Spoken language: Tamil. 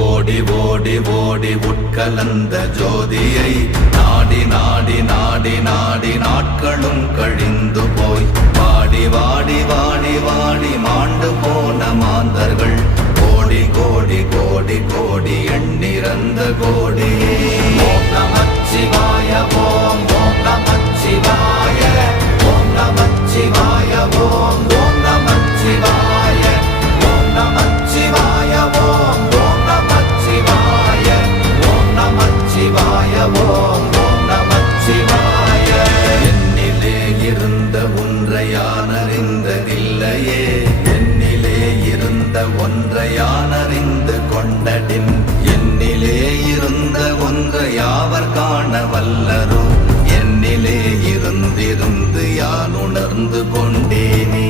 ஓடி ஓடி ஓடி உட்கலந்த ஜோதியை நாடி நாடி நாடி நாடி நாட்களும் கழிந்து போய் வாடி வாடி வாடி வாடி மாண்டு போன மாந்தர்கள் கோடி கோடி கோடி கோடி எண்ணிறந்த கோடியே. ஓம் நமச்சிவாய ஓம் ஓம் நமச்சிவாய ஓம் நமச்சிவாய ஓம் ஓம் நமச்சிவாய ஓம் நமச்சிவாய ஓம் ஓம் நமச்சிவாய ஓம் நமச்சிவாய ஓம் ஓம் நமச்சிவாய. என்னிலே இருந்த ஒன்றை யான் அறிந்ததில்லையே, என்னிலே இருந்த ஒன்றை யான் அறிந்து கொண்டடின், என்னிலே இருந்த ஒன்றை யாவர் காண வல்லரோ, என்னிலே இருந்திருந்து யான் உணர்ந்து கொண்டேனே.